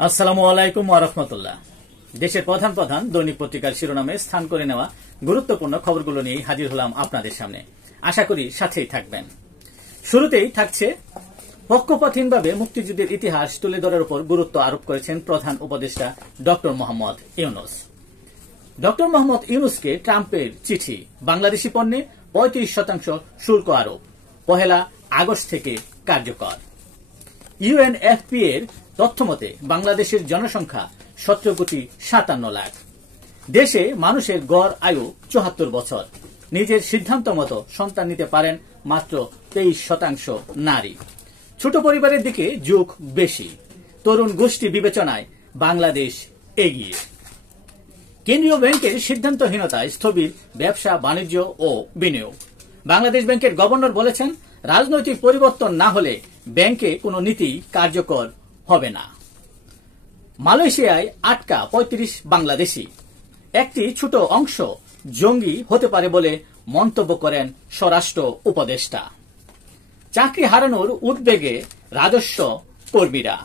আসসালামু আলাইকুম ওয়া রাহমাতুল্লাহ। দেশের প্রধান প্রধান দৈনিক পত্রিকার শিরোনামে স্থান করে নেওয়া গুরুত্বপূর্ণ খবরগুলো নিয়ে হাজির হলাম আপনাদের সামনে। আশা করি সাথেই থাকবেন। শুরুতেই থাকছে, পক্ষপাতহীনভাবে মুক্তিযুদ্ধের ইতিহাস তুলে ধরার উপর গুরুত্ব আরোপ করেছেন প্রধান উপদেষ্টা ডক্টর মোহাম্মদ ইউনূস। ডক্টর মোহাম্মদ ইউনূসকে ট্রাম্পের চিঠি, বাংলাদেশি পণ্যে ৩৫% শুল্ক আরোপ ১ আগস্ট থেকে কার্যকর। ইউএনএফপি এর তথ্যমতে বাংলাদেশের জনসংখ্যা ১৭,৫৭,০০,০০০। দেশে মানুষের গড় আয়ু ৭৪ বছর। নিজের সিদ্ধান্ত মতো সন্তান নিতে পারেন মাত্র ২৩% নারী। ছোট পরিবারের দিকে ঝোঁক বেশি। তরুণ গোষ্ঠী বিবেচনায় বাংলাদেশ এগিয়ে। কেন্দ্রীয় ব্যাংকের সিদ্ধান্তহীনতায় স্থবির ব্যবসা বাণিজ্য ও বিনিয়োগ। বাংলাদেশ ব্যাংকের গভর্নর বলেছেন, রাজনৈতিক পরিবর্তন না হলে ব্যাংকে কোনো নীতি কার্যকর হবে না। মালয়েশিয়ায় আটকা ৩৫ বাংলাদেশি। একটি ছোট অংশ জঙ্গি হতে পারে বলে মন্তব্য করেন স্বরাষ্ট্র উপদেষ্টা। চাকরি হারানোর উদ্বেগে রাজস্ব কর্মীরা।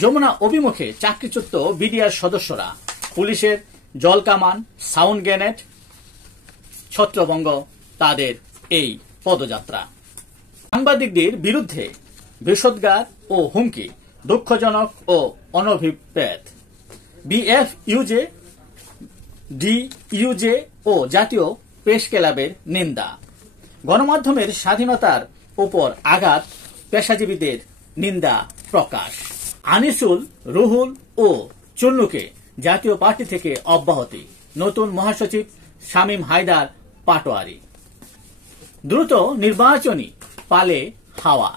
যমুনা অভিমুখে চাকরিচ্যুত বিডিআর সদস্যরা। পুলিশের জলকামান, সাউন্ড গ্রেনেড, ছত্রভঙ্গ তাদের এই পদযাত্রা। সাংবাদিকদের বিরুদ্ধে বিষোদ্গার ও হুমকি দুঃখজনক ও অনভিপ্রেত। বিএফইউজে, ডিইউজে ও জাতীয় প্রেস ক্লাবের নিন্দা। গণমাধ্যমের স্বাধীনতার উপর আঘাত, পেশাজীবীদের নিন্দা প্রকাশ। আনিসুল, রুহুল ও চুন্নুকে জাতীয় পার্টি থেকে অব্যাহতি। নতুন মহাসচিব শামীম হায়দার পাটোয়ারি। দ্রুত নির্বাচনী পালে হাওয়া।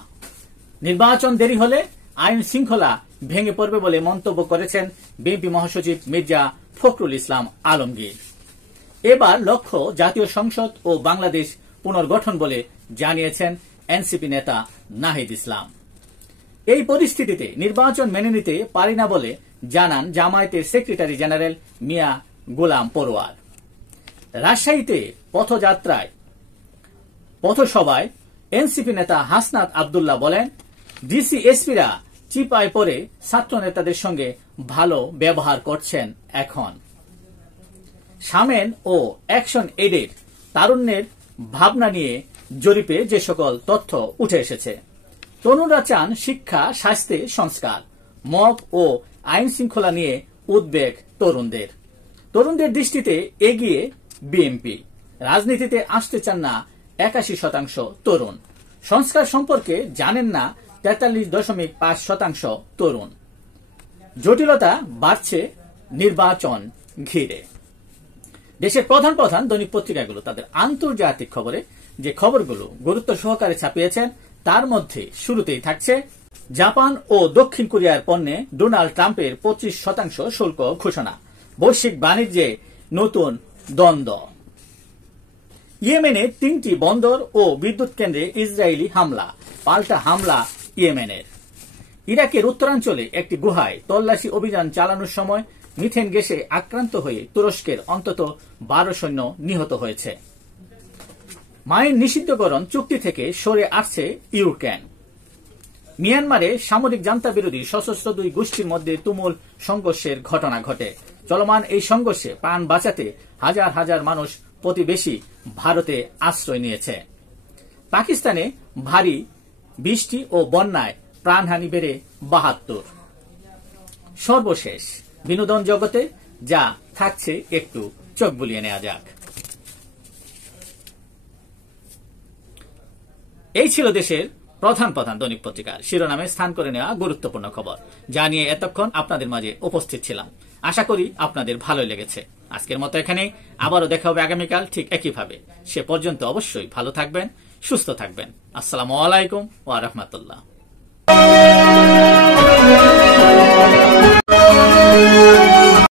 নির্বাচন দেরি হলে আইন শৃঙ্খলা ভেঙে পড়বে বলে মন্তব্য করেছেন বিএনপি মহাসচিব মির্জা ফখরুল ইসলাম আলমগীর। এবার লক্ষ্য জাতীয় সংসদ ও বাংলাদেশ পুনর্গঠন বলে জানিয়েছেন এনসিপি নেতা নাহিদ ইসলাম। এই পরিস্থিতিতে নির্বাচন মেনে নিতে পারি না বলে জানান জামায়াতের সেক্রেটারি জেনারেল মিয়া গোলাম পরোয়ার। রাজশাহীতে পথসভায় এনসিপি নেতা হাসনাত আব্দুল্লাহ বলেন, ডিসি এসপিরা চিপায় পড়ে ছাত্র নেতাদের সঙ্গে ভালো ব্যবহার করছেন। এখন সামেন ও অ্যাকশন এইডের তারুণ্যের ভাবনা নিয়ে জরিপে যে সকল তথ্য উঠে এসেছে, তরুণরা চান শিক্ষা, স্বাস্থ্যে সংস্কার। মব ও আইন শৃঙ্খলা নিয়ে উদ্বেগ তরুণদের দৃষ্টিতে এগিয়ে বিএনপি। রাজনীতিতে আসতে চান না ৮১% তরুণ। সংস্কার সম্পর্কে জানেন না ৪৩.৫% তরুণ। জটিলতা বাড়ছে নির্বাচন ঘিরে। দেশের প্রধান প্রধান দৈনিক পত্রিকাগুলো তাদের আন্তর্জাতিক খবরে যে খবরগুলো গুরুত্ব সহকারে ছাপিয়েছেন তার মধ্যে শুরুতেই থাকছে, জাপান ও দক্ষিণ কোরিয়ার পণ্যে ডোনাল্ড ট্রাম্পের 25% শুল্ক ঘোষণা। বৈশ্বিক বাণিজ্যে নতুন দ্বন্দ্ব। ইয়েমেনে ৩টি বন্দর ও বিদ্যুৎ কেন্দ্রে ইসরায়েলি হামলা। পাল্টা হামলা ইয়েমেনের। ইরাকের উত্তরাঞ্চলে একটি গুহায় তল্লাশি অভিযান চালানোর সময় মিথেন গ্যাসে আক্রান্ত হয়ে তুরস্কের অন্তত ১২ সৈন্য নিহত হয়েছে। মাইন নিষিদ্ধকরণ চুক্তি থেকে সরে আসছে ইউক্রেন। মিয়ানমারে সামরিক জান্তা বিরোধী সশস্ত্র দুই গোষ্ঠীর মধ্যে তুমুল সংঘর্ষের ঘটনা ঘটে। চলমান এই সংঘর্ষে প্রাণ বাঁচাতে হাজার হাজার মানুষ প্রতিবেশী ভারতে আশ্রয় নিয়েছে। পাকিস্তানে ভারী বৃষ্টি ও বন্যায় প্রাণহানি বেড়ে ৭২। সর্বশেষ বিনোদন জগতে যা থাকছে একটু চোখ বুলিয়ে নেওয়া যাক। এই ছিল দেশের প্রধান প্রধান দৈনিক পত্রিকার শিরোনামে স্থান করে নেওয়া গুরুত্বপূর্ণ খবর, যা নিয়ে এতক্ষণ আপনাদের মাঝে উপস্থিত ছিলাম। আশা করি আপনাদের ভালো লেগেছে। আজকের মতো এখানে আবারও দেখা হবে আগামীকাল ঠিক একইভাবে। সে পর্যন্ত অবশ্যই ভালো থাকবেন, সুস্থ থাকবেন। আসসালামু আলাইকুম ওয়া রাহমাতুল্লাহ।